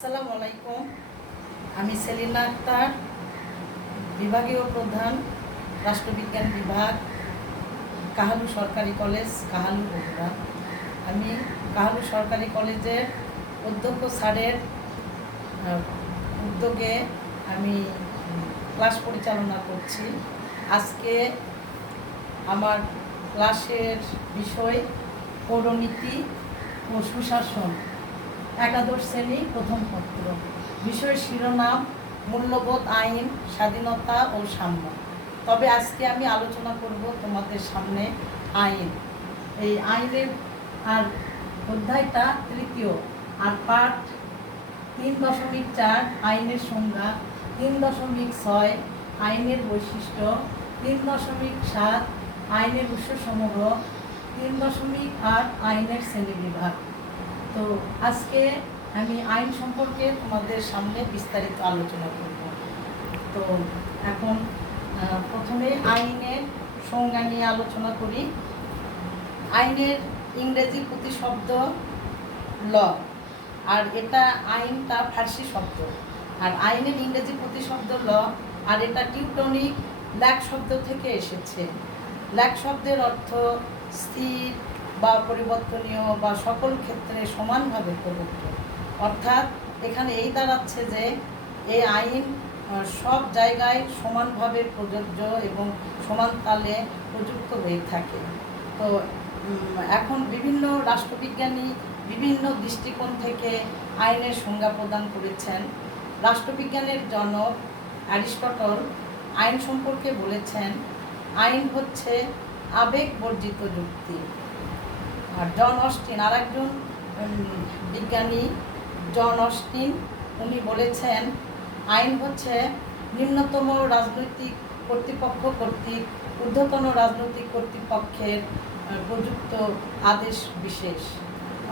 আসসালামু আলাইকুম। আমি সেলিনা আক্তার, বিভাগীয় প্রধান, রাষ্ট্রবিজ্ঞান বিভাগ, কাহালু সরকারি কলেজ, কাহালু বগুড়া। আমি কাহালু সরকারি কলেজের অধ্যক্ষ স্যারের উদ্যোগে আমি ক্লাস পরিচালনা করছি। আজকে আমার ক্লাসের বিষয় পৌরনীতি ও সুশাসন, একাদশ শ্রেণী প্রথম পত্র। বিষয় শিরোনাম মূল্যবোধ আইন, স্বাধীনতা ও সাম্য। তবে আজকে আমি আলোচনা করব তোমাদের সামনে আইন। এই আইনের আর অধ্যায়টা তৃতীয়, আর পাঠ 3.4 আইনের সংজ্ঞা, 3.6 আইনের বৈশিষ্ট্য, 3.7 আইনের উৎসসমূহ, 3.8 আইনের শ্রেণীবিভাগ। তো আজকে আমি আইন সম্পর্কে তোমাদের সামনে বিস্তারিত আলোচনা করব। তো এখন প্রথমে আইনের সংজ্ঞা নিয়ে আলোচনা করি। আইনের ইংরেজি প্রতিশব্দ ল, আর এটা আইনটা ফার্সি শব্দ। আর আইনের ইংরেজি প্রতিশব্দ ল, আর এটা টিউটনিক ল্যাক শব্দ থেকে এসেছে। ল্যাক শব্দের অর্থ স্থির বা পরিবর্তনীয় বা সকল ক্ষেত্রে সমানভাবে প্রযোজ্য। অর্থাৎ এখানে এই দাঁড়াচ্ছে যে এই আইন সব জায়গায় সমানভাবে প্রযোজ্য এবং সমান তালে প্রযুক্ত হয়ে থাকে। তো এখন বিভিন্ন রাষ্ট্রবিজ্ঞানী বিভিন্ন দৃষ্টিকোণ থেকে আইনের সংজ্ঞা প্রদান করেছেন। রাষ্ট্রবিজ্ঞানের জনক অ্যারিস্টটল আইন সম্পর্কে বলেছেন, আইন হচ্ছে আবেগ বর্জিত যুক্তি। আর জন অস্টিন, আর একজন বিজ্ঞানী জন অস্টিন, উনি বলেছেন আইন হচ্ছে নিম্নতম রাজনৈতিক কর্তৃপক্ষ কর্তৃক ঊর্ধ্বতন রাজনৈতিক কর্তৃপক্ষের প্রযুক্ত আদেশ বিশেষ।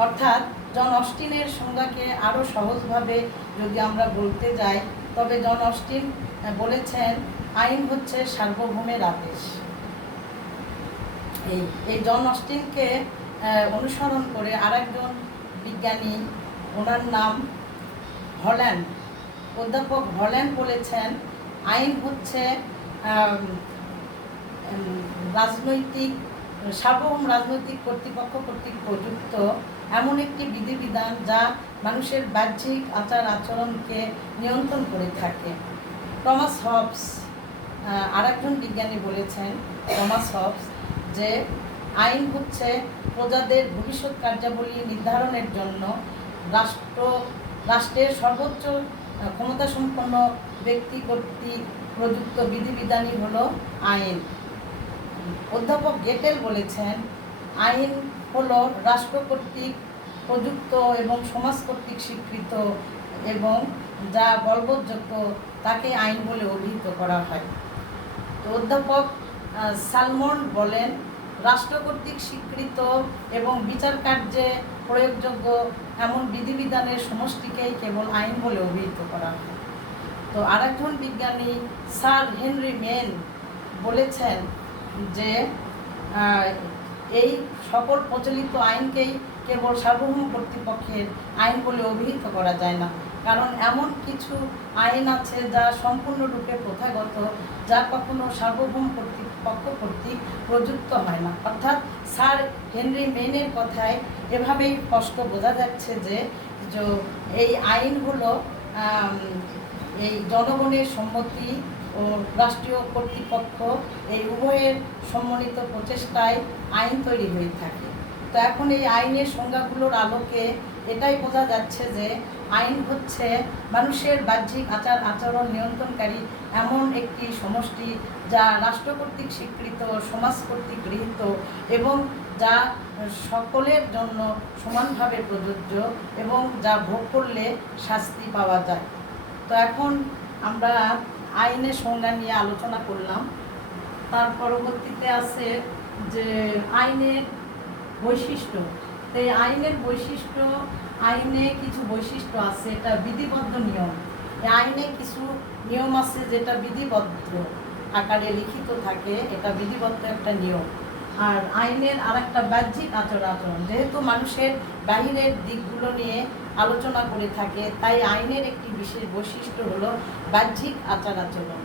অর্থাৎ জন অস্টিনের সংজ্ঞাকে আরও সহজভাবে যদি আমরা বলতে যাই, তবে জন অস্টিন বলেছেন আইন হচ্ছে সার্বভৌমের আদেশ। এই জন অস্টিনকে অনুসরণ করে আরেকজন বিজ্ঞানী, ওনার নাম হল্যান্ড, অধ্যাপক হল্যান্ড বলেছেন আইন হচ্ছে রাজনৈতিক সার্বভৌম রাজনৈতিক কর্তৃপক্ষ কর্তৃক প্রযুক্ত এমন একটি বিধিবিধান যা মানুষের বাহ্যিক আচার আচরণকে নিয়ন্ত্রণ করে থাকে। টমাস হবস, আরেকজন বিজ্ঞানী বলেছেন, টমাস হবস, যে আইন হচ্ছে প্রজাদের ভবিষ্যৎ কার্যাবলী নির্ধারণের জন্য রাষ্ট্রের সর্বোচ্চ ক্ষমতাসম্পন্ন ব্যক্তি কর্তৃক প্রযুক্ত বিধিবিধানই হলো আইন। অধ্যাপক গেটেল বলেছেন আইন হলো রাষ্ট্র কর্তৃক প্রযুক্ত এবং সমাজ কর্তৃক স্বীকৃত এবং যা বলবৎযোগ্য তাকে আইন বলে অভিহিত করা হয়। তো অধ্যাপক সালমন বলেন রাষ্ট্র কর্তৃক স্বীকৃত এবং বিচার কার্যে প্রয়োগযোগ্য এমন বিধিবিধানের সমষ্টিকেই কেবল আইন বলে অভিহিত করা হয়। তো আরেকজন বিজ্ঞানী স্যার হেনরি মেন বলেছেন যে এই সকল প্রচলিত আইনকেই কেবল সার্বভৌম কর্তৃপক্ষের আইন বলে অভিহিত করা যায় না, কারণ এমন কিছু আইন আছে যা সম্পূর্ণরূপে প্রথাগত, যা কখনো সার্বভৌম কর্তৃপক্ষ কর্তৃক প্রযুক্ত হয় না। অর্থাৎ স্যার হেনরি মেনের কথায় এভাবেই স্পষ্ট বোঝা যাচ্ছে যে এই আইনগুলো এই জনগণের সম্মতি ও রাষ্ট্রীয় কর্তৃপক্ষ এই উভয়ের সম্মিলিত প্রচেষ্টায় আইন তৈরি হয়ে থাকে। তো এখন এই আইনের সংজ্ঞাগুলোর আলোকে এটাই বোঝা যাচ্ছে যে আইন হচ্ছে মানুষের বাহ্যিক আচার আচরণ নিয়ন্ত্রণকারী এমন একটি সমষ্টি যা রাষ্ট্র কর্তৃক স্বীকৃত, সমাজ কর্তৃক গৃহীত এবং যা সকলের জন্য সমানভাবে প্রযোজ্য এবং যা ভোগ করলে শাস্তি পাওয়া যায়। তো এখন আমরা আইনের সংজ্ঞা নিয়ে আলোচনা করলাম। তার পরবর্তীতে আছে যে আইনের বৈশিষ্ট্য। তো এই আইনের বৈশিষ্ট্য, আইনে কিছু বৈশিষ্ট্য আছে, এটা বিধিবদ্ধ নিয়ম। এই আইনে কিছু নিয়ম আছে যেটা বিধিবদ্ধ আকারে লিখিত থাকে, এটা বিধিবদ্ধ একটা নিয়ম। আর আইনের আরেকটা বাহ্যিক আচরণ, যেহেতু মানুষের বাহিরের দিকগুলো নিয়ে আলোচনা করে থাকে। তাই আইনের একটি বিশেষ বৈশিষ্ট্য হলো বাহ্যিক আচার আচরণ।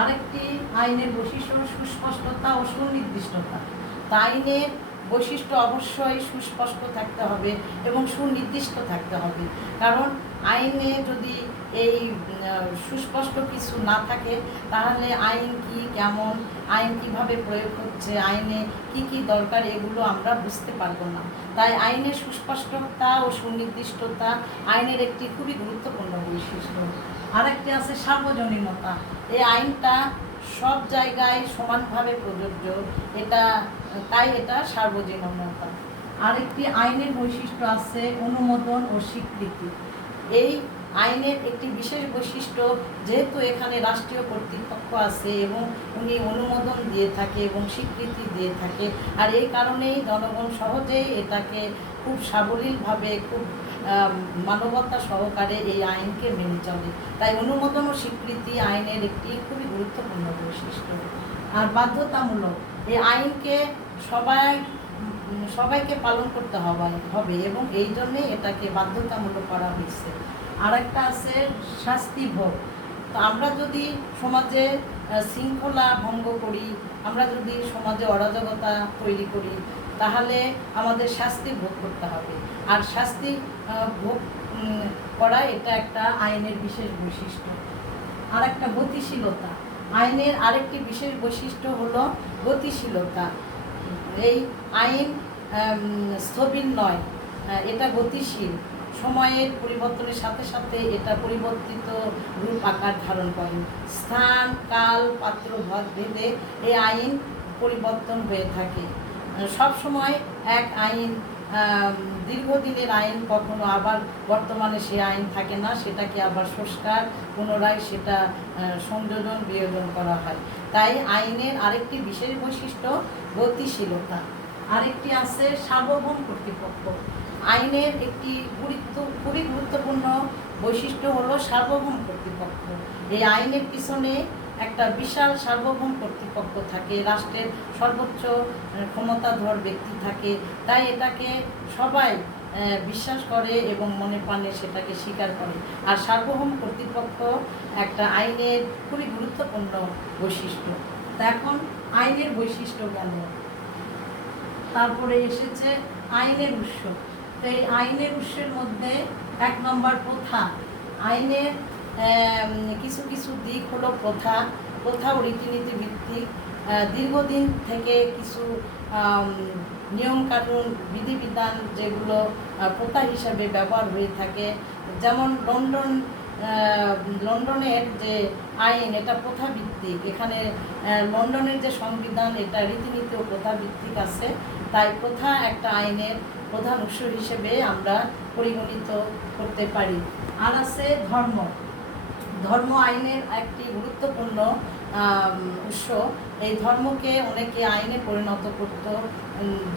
আরেকটি আইনের বৈশিষ্ট্য হলো সুস্পষ্টতা ও সুনির্দিষ্টতা। তা আইনের বৈশিষ্ট্য অবশ্যই সুস্পষ্ট থাকতে হবে এবং সুনির্দিষ্ট থাকতে হবে। কারণ আইনে যদি এই সুস্পষ্ট কিছু না থাকে, তাহলে আইন কি, কেমন আইন কিভাবে প্রয়োগ হচ্ছে, আইনে কি কি দরকার, এগুলো আমরা বুঝতে পারবো না। তাই আইনের সুস্পষ্টতা ও সুনির্দিষ্টতা আইনের একটি খুবই গুরুত্বপূর্ণ বৈশিষ্ট্য। আরেকটি আছে সার্বজনীনতা। এই আইনটা সব জায়গায় সমানভাবে প্রযোজ্য, তাই এটা সার্বজনীনতা। আরেকটি আইনের বৈশিষ্ট্য আছে অনুমোদন ও স্বীকৃতি। এই আইনের একটি বিশেষ বৈশিষ্ট্য, যেহেতু এখানে রাষ্ট্রীয় কর্তৃপক্ষ আছে এবং উনি অনুমোদন দিয়ে থাকে এবং স্বীকৃতি দিয়ে থাকে, আর এই কারণেই জনগণ সহজেই এটাকে খুব সাবলীলভাবে, খুব মানবতা সহকারে এই আইনকে মেনে চলে। তাই অনুমোদন ও স্বীকৃতি আইনের একটি খুবই গুরুত্বপূর্ণ বৈশিষ্ট্য। আর বাধ্যতামূলক, এই আইনকে সবাইকে পালন করতে হবে এবং এই জন্যে এটাকে বাধ্যতামূলক করা হয়েছে। আর একটা আছে শাস্তি ভোগ। তো আমরা যদি সমাজে শৃঙ্খলা ভঙ্গ করি, আমরা যদি সমাজে অরাজকতা তৈরি করি, তাহলে আমাদের শাস্তি ভোগ করতে হবে। আর শাস্তি ভোগ করা এটা একটা আইনের বিশেষ বৈশিষ্ট্য। আর একটা গতিশীলতা। আইনের আরেকটি বিশেষ বৈশিষ্ট্য হলো গতিশীলতা। এই আইন স্থবির নয়, এটা গতিশীল। সময়ের পরিবর্তনের সাথে সাথে এটা পরিবর্তিত রূপ আকার ধারণ করে। স্থান, কাল, পাত্র ভেদে এই আইন পরিবর্তন হয়ে থাকে। সব সময় এক আইন, দীর্ঘদিনের আইন কখনো আবার বর্তমানে সে আইন থাকে না, সেটাকে আবার সংস্কার, পুনরায় সেটা সংযোজন বিয়োজন করা হয়। তাই আইনের আরেকটি বিশেষ বৈশিষ্ট্য গতিশীলতা। আরেকটি আছে সার্বভৌম কর্তৃপক্ষ। আইনের একটি খুবই গুরুত্বপূর্ণ বৈশিষ্ট্য হলো সার্বভৌম কর্তৃপক্ষ। এই আইনের পিছনে একটা বিশাল সার্বভৌম কর্তৃপক্ষ থাকে, রাষ্ট্রের সর্বোচ্চ ক্ষমতাধর ব্যক্তি থাকে। তাই এটাকে সবাই বিশ্বাস করে এবং মনে প্রাণে সেটাকে স্বীকার করে। আর সার্বভৌম কর্তৃপক্ষ একটা আইনের খুবই গুরুত্বপূর্ণ বৈশিষ্ট্য। তা এখন আইনের বৈশিষ্ট্য গেল, তারপরে এসেছে আইনের উৎস। তো এই আইনের উৎসের মধ্যে 1 নম্বর প্রথা। আইনের কিছু কিছু দিক হলো প্রথা ও রীতিনীতি ভিত্তিক। দীর্ঘদিন থেকে কিছু নিয়মকানুন, বিধিবিধান যেগুলো প্রথা হিসাবে ব্যবহার হয়ে থাকে। যেমন লন্ডনের যে আইন, এটা প্রথা ভিত্তিক। এখানে লন্ডনের যে সংবিধান, এটা রীতিনীতি ও প্রথা ভিত্তিক আছে। তাই প্রথা একটা আইনের প্রধান উৎস হিসেবে আমরা পরিগণিত করতে পারি। আর আছে ধর্ম আইনের একটি গুরুত্বপূর্ণ উৎস। এই ধর্মকে অনেকে আইনে পরিণত করত।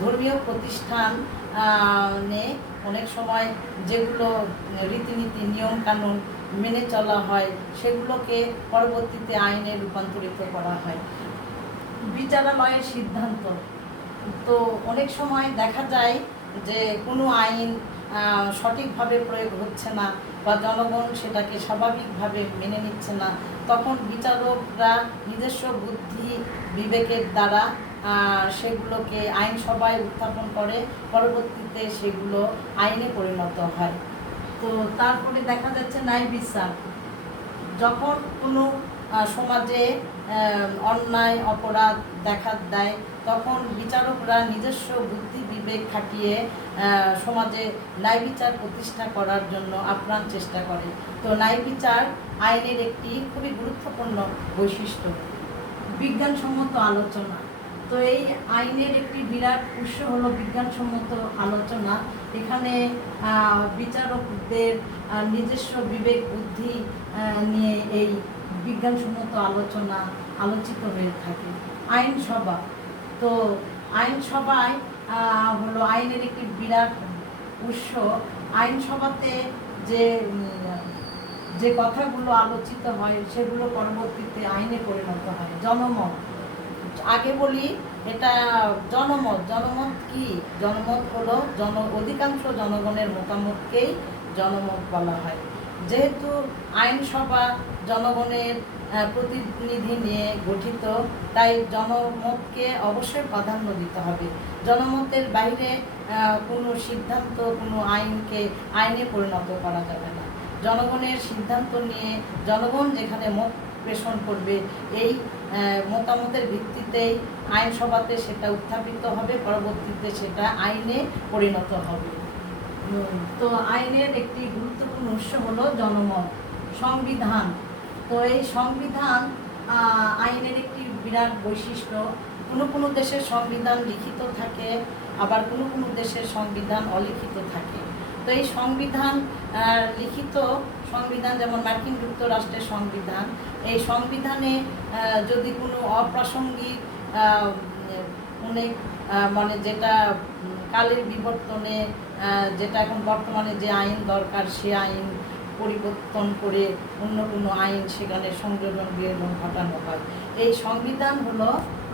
ধর্মীয় প্রতিষ্ঠানে অনেক সময় যেগুলো রীতিনীতি, নিয়মকানুন মেনে চলা হয়, সেগুলোকে পরবর্তীতে আইনে রূপান্তরিত করা হয়। বিচারালয়ের সিদ্ধান্ত। তো অনেক সময় দেখা যায় যে কোনো আইন সঠিকভাবে প্রয়োগ হচ্ছে না বা জনগণ সেটাকে স্বাভাবিকভাবে মেনে নিচ্ছে না, তখন বিচারকরা নিজস্ব বুদ্ধি বিবেকের দ্বারা সেগুলোকে আইনসভায় উত্থাপন করে, পরবর্তীতে সেগুলো আইনে পরিণত হয়। তো তারপরে দেখা যাচ্ছে ন্যায় বিচার। যখন কোনো সমাজে অন্যায় অপরাধ দেখা দেয়, তখন বিচারকরা নিজস্ব বুদ্ধি বিবেক খাটিয়ে সমাজে ন্যায় বিচার প্রতিষ্ঠা করার জন্য আপ্রাণ চেষ্টা করে। তো ন্যায় বিচার আইনের একটি খুবই গুরুত্বপূর্ণ বৈশিষ্ট্য। বিজ্ঞানসম্মত আলোচনা। তো এই আইনের একটি বিরাট উৎস হলো বিজ্ঞানসম্মত আলোচনা। এখানে বিচারকদের নিজস্ব বিবেক বুদ্ধি নিয়ে এই বিজ্ঞানসম্মত আলোচনা আলোচিত হয়ে থাকে। আইনসভা। তো আইনসভায় হলো আইনের একটি বিরাট উৎস। আইনসভাতে যে কথাগুলো আলোচিত হয়, সেগুলো পরবর্তীতে আইনে পরিণত হয়। জনমত। আগে বলি, এটা জনমত কি? জনমত হলো অধিকাংশ জনগণের মতামতকেই জনমত বলা হয়। যেহেতু আইনসভা জনগণের প্রতিনিধি নিয়ে গঠিত, তাই জনমতকে অবশ্যই প্রাধান্য দিতে হবে। জনমতের বাইরে কোনো সিদ্ধান্ত, কোনো আইনে পরিণত করা যাবে না। জনগণের সিদ্ধান্ত নিয়ে জনগণ যেখানে মত পেষণ করবে, এই মতামতের ভিত্তিতেই আইনসভাতে সেটা উত্থাপিত হবে, পরবর্তীতে সেটা আইনে পরিণত হবে। তো আইনের একটি গুরুত্বপূর্ণ উৎস হলো জনমত। সংবিধান, তো এই সংবিধান আইনের একটি বিরাট বৈশিষ্ট্য। কোনো দেশের সংবিধান লিখিত থাকে, আবার কোনো দেশের সংবিধান অলিখিত থাকে। তো এই সংবিধান, লিখিত সংবিধান যেমন মার্কিন যুক্তরাষ্ট্রের সংবিধান, এই সংবিধানে যদি কোনো অপ্রাসঙ্গিক অনেক মানে যেটা কালের বিবর্তনে, যেটা এখন বর্তমানে যে আইন দরকার, সে আইন পরিবর্তন করে অন্য কোনো আইন সেখানে সংযোজন বিয়োজন ঘটানো হয়। এই সংবিধান হলো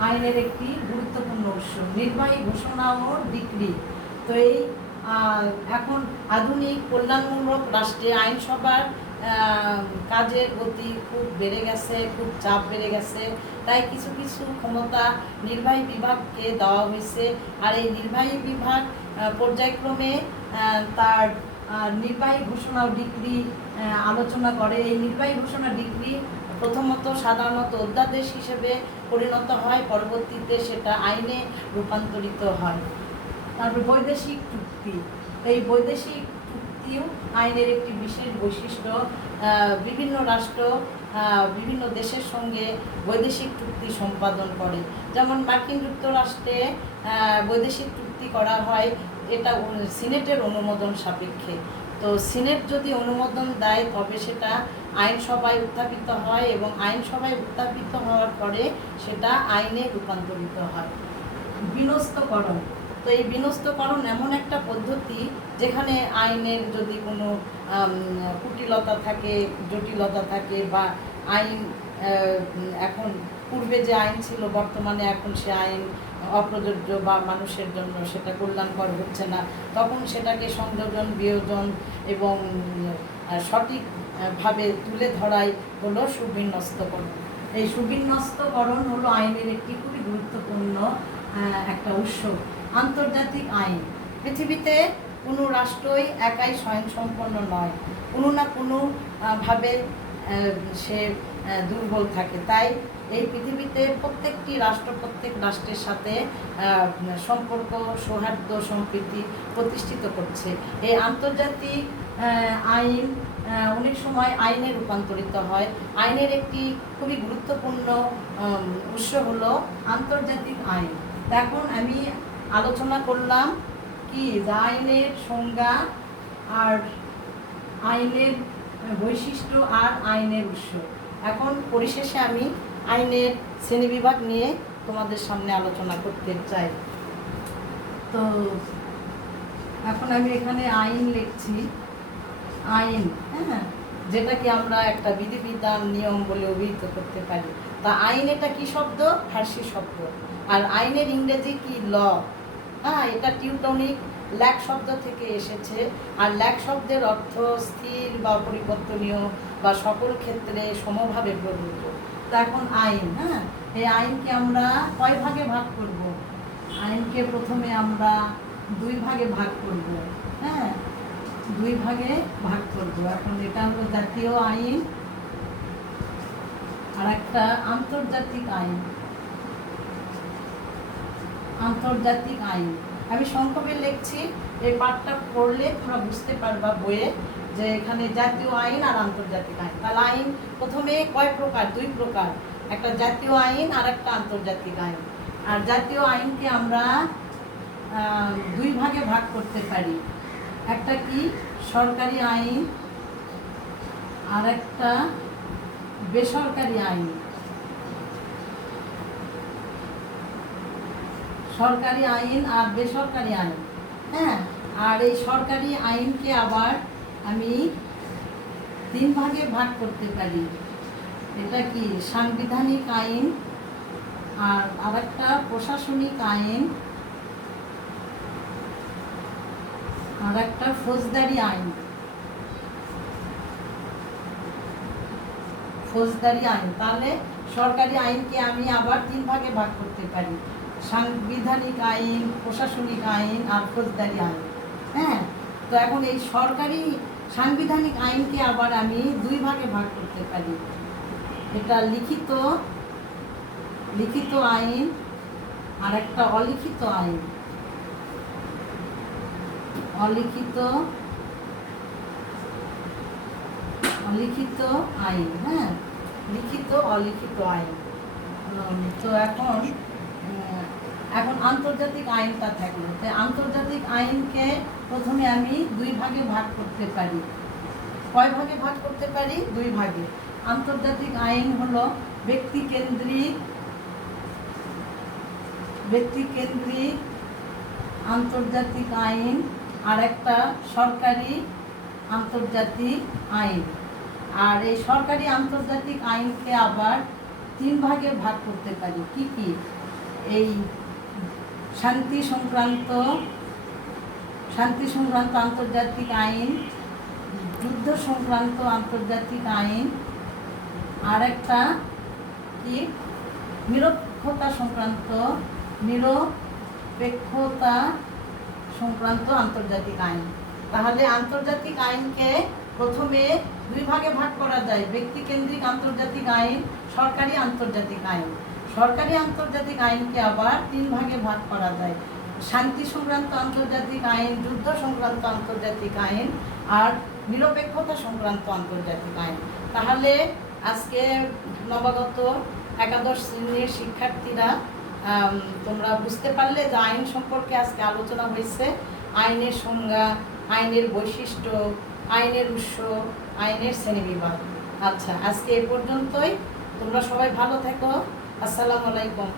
আইনের একটি গুরুত্বপূর্ণ উৎস। নির্বাহী ঘোষণা ও ডিক্রি, তো এই এখন আধুনিক কল্যাণমূলক রাষ্ট্রে আইনসভার কাজের গতি খুব বেড়ে গেছে, খুব চাপ বেড়ে গেছে, তাই কিছু কিছু ক্ষমতা নির্বাহী বিভাগকে দেওয়া হয়েছে। আর এই নির্বাহী বিভাগ পর্যায়ক্রমে তার নির্বাহী ঘোষণা ও ডিক্রি আলোচনা করে। এই নির্বাহী ঘোষণা ডিক্রি প্রথমত সাধারণত অধ্যাদেশ হিসেবে পরিণত হয়, পরবর্তীতে সেটা আইনে রূপান্তরিত হয়। তারপর বৈদেশিক চুক্তি, এই বৈদেশিক চুক্তিও আইনের একটি বিশেষ বৈশিষ্ট্য। বিভিন্ন রাষ্ট্র বিভিন্ন দেশের সঙ্গে বৈদেশিক চুক্তি সম্পাদন করে। যেমন মার্কিন যুক্তরাষ্ট্রে বৈদেশিক চুক্তি করা হয়, এটা সিনেটের অনুমোদন সাপেক্ষে। তো সিনেট যদি অনুমোদন দেয় তবে সেটা আইনসভায় উত্থাপিত হয়, এবং আইনসভায় উত্থাপিত হওয়ার পরে সেটা আইনে রূপান্তরিত হয়। বিন্যস্তকরণ, তো এই বিন্যস্তকরণ এমন একটা পদ্ধতি যেখানে আইনের যদি কোনো কুটিলতা থাকে, জটিলতা থাকে, বা আইন এখন পূর্বে যে আইন ছিল বর্তমানে এখন সে আইন অপ্রযোজ্য বা মানুষের জন্য সেটা কল্যাণকর হচ্ছে না, তখন সেটাকে সংযোজন বিয়োজন এবং সঠিকভাবে তুলে ধরাই হলো সুবিন্যস্তকরণ। এই সুবিন্যস্তকরণ হলো আইনের একটি খুবই গুরুত্বপূর্ণ একটা উৎস। আন্তর্জাতিক আইন, পৃথিবীতে কোনো রাষ্ট্রই একাই স্বয়ংসম্পন্ন নয়, কোনো না কোনোভাবে সে দুর্বল থাকে। তাই এই পৃথিবীতে প্রত্যেক রাষ্ট্রের সাথে সম্পর্ক, সৌহার্দ্য, সম্প্রীতি প্রতিষ্ঠিত করছে। এই আন্তর্জাতিক আইন অনেক সময় আইনে রূপান্তরিত হয়। আইনের একটি খুবই গুরুত্বপূর্ণ উৎস হলো আন্তর্জাতিক আইন। এখন আমি আলোচনা করলাম কি আইনের সংজ্ঞা, আর আইনের বৈশিষ্ট্য, আর আইনের উৎস। এখন পরিশেষে আমি আইনের শ্রেণীবিভাগ নিয়ে তোমাদের সামনে আলোচনা করতে চাই। তো এখন আমি এখানে আইন লিখছি। আইন, হ্যাঁ, যেটাকে আমরা একটা বিধিবিধান, নিয়ম বলে অভিহিত করতে পারি। তা আইন এটা কি শব্দ? ফার্সি শব্দ। আর আইনের ইংরেজি কি? ল। হ্যাঁ, এটা টিউটনিক ল্যাক শব্দ থেকে এসেছে। আর ল্যাক শব্দের অর্থ স্থির বা পরিবর্তনীয় বা সকল ক্ষেত্রে সমভাবে প্রযোজ্য। তো এখন আইন, হ্যাঁ, এই আইনকে আমরা কয় ভাগে ভাগ করব? আইনকে প্রথমে আমরা 2 ভাগে ভাগ করব। হ্যাঁ, 2 ভাগে ভাগ করব। এখন এটা হলো জাতীয় আইন আর একটা আন্তর্জাতিক আইন। আন্তর্জাতিক আইন আমি সংক্ষেপে লিখছি, এই পাঠটা পড়লে তোমরা বুঝতে পারবা বইয়ে যে এখানে জাতীয় আইন আর আন্তর্জাতিক আইন। তাহলে আইন প্রথমে কয় প্রকার? 2 প্রকার, একটা জাতীয় আইন আর একটা আন্তর্জাতিক আইন। আর জাতীয় আইনকে আমরা 2 ভাগে ভাগ করতে পারি। একটা কি? সরকারি আইন, আর একটা বেসরকারি আইন। সরকারি আইন আর বেসরকারি আইন, হ্যাঁ। আর এই সরকারি আইনকে আবার আমি 3 ভাগে ভাগ করতে পারি। এটা কি? সাংবিধানিক আইন, আর আরেকটা প্রশাসনিক আইন, আর একটা ফৌজদারি আইন। ফৌজদারি আইন। তাহলে সরকারি আইনকে আমি আবার 3 ভাগে ভাগ করতে পারি, সাংবিধানিক আইন, প্রশাসনিক আইন আর ফৌজদারি আইন। হ্যাঁ, তো এখন এই সরকারি সাংবিধানিক আইনকে আবার আমি 2 ভাগে ভাগ করতে পারি। এটা লিখিত আইন আর একটা অলিখিত আইন। অলিখিত আইন। হ্যাঁ, লিখিত অলিখিত আইন। তো এখন আন্তর্জাতিক আইনটা থাকলো। তো আন্তর্জাতিক আইনকে প্রথমে আমি 2 ভাগে ভাগ করতে পারি। কয় ভাগে ভাগ করতে পারি? 2 ভাগে। আন্তর্জাতিক আইন হলো ব্যক্তিকেন্দ্রিক আন্তর্জাতিক আইন আর একটা সরকারি আন্তর্জাতিক আইন। আর এই সরকারি আন্তর্জাতিক আইনকে আবার 3 ভাগে ভাগ করতে পারি। কি কি? এই শান্তি সংক্রান্ত আন্তর্জাতিক আইন, যুদ্ধ সংক্রান্ত আন্তর্জাতিক আইন আর একটা কি নিরপেক্ষতা সংক্রান্ত আন্তর্জাতিক আইন। তাহলে আন্তর্জাতিক আইনকে প্রথমে 2 ভাগে ভাগ করা যায়, ব্যক্তিকেন্দ্রিক আন্তর্জাতিক আইন, সরকারি আন্তর্জাতিক আইন। সরকারি আন্তর্জাতিক আইনকে আবার 3 ভাগে ভাগ করা যায়, শান্তি সংক্রান্ত আন্তর্জাতিক আইন, যুদ্ধ সংক্রান্ত আন্তর্জাতিক আইন আর নিরপেক্ষতা সংক্রান্ত আন্তর্জাতিক আইন। তাহলে আজকে নবাগত একাদশ শ্রেণীর শিক্ষার্থীরা তোমরা বুঝতে পারলে যে আইন সম্পর্কে আজকে আলোচনা হয়েছে, আইনের সংজ্ঞা, আইনের বৈশিষ্ট্য, আইনের উৎস, আইনের শ্রেণীবিভাগ। আচ্ছা, আজকে এ পর্যন্তই। তোমরা সবাই ভালো থেকো। আসসালামু আলাইকুম।